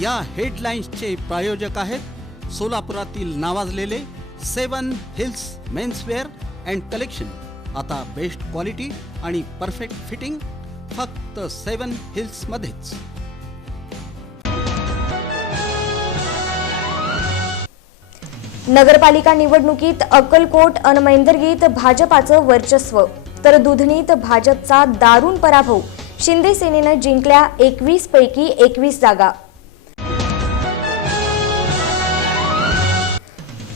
या हेडलाईन्सचे प्रायोजक आहेत सोलापुरातील नावाजलेले 7 हिल्स मेन्सवेअर अँड कलेक्शन। आता बेस्ट क्वालिटी आणि परफेक्ट फिटिंग फक्त 7 हिल्स मध्येच। नगरपालिका निवडणुकीत अक्कलकोट अन मैंदर्गीत भाजपाचं वर्चस्व, तर दुधणीत भाजपचा दारुण पराभव। शिंदे सेनेनं जिंकल्या 21 पैकी 21 जागा।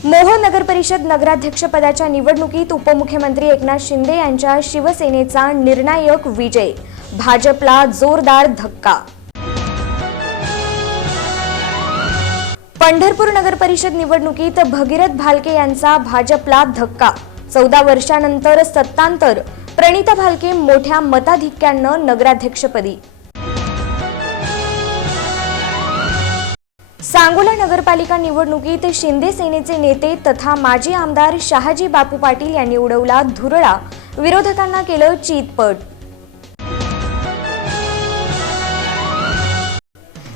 मोहोळ नगर परिषद नगराध्यक्षपदाच्या निवडणुकीत उपमुख्यमंत्री एकनाथ शिंदे यांच्या शिवसेनेचा निर्णायक विजय, भाजपला जोरदार धक्का। पंढरपूर नगर परिषद निवडणुकीत भगीरथ भालके यांचा भाजपला धक्का, 14 वर्षांनंतर सत्तांतर, प्रणिता भालके मोठ्या मताधिक्यानं नगराध्यक्षपदी। सांगोला नगरपालिका निवडणुकीत शिंदे सेनेचे नेते तथा माजी आमदार शहाजी बापू पाटील यांनी उडवला धुरळा, विरोधकांना केलं चितपट।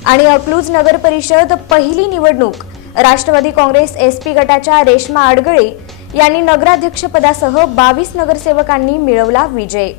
आणि अकलूज नगर परिषद पहिली निवडणूक, राष्ट्रवादी काँग्रेस एसपी गटाच्या रेश्मा आडगळे यांनी नगराध्यक्षपदासह 22 नगरसेवकांनी मिळवला विजय।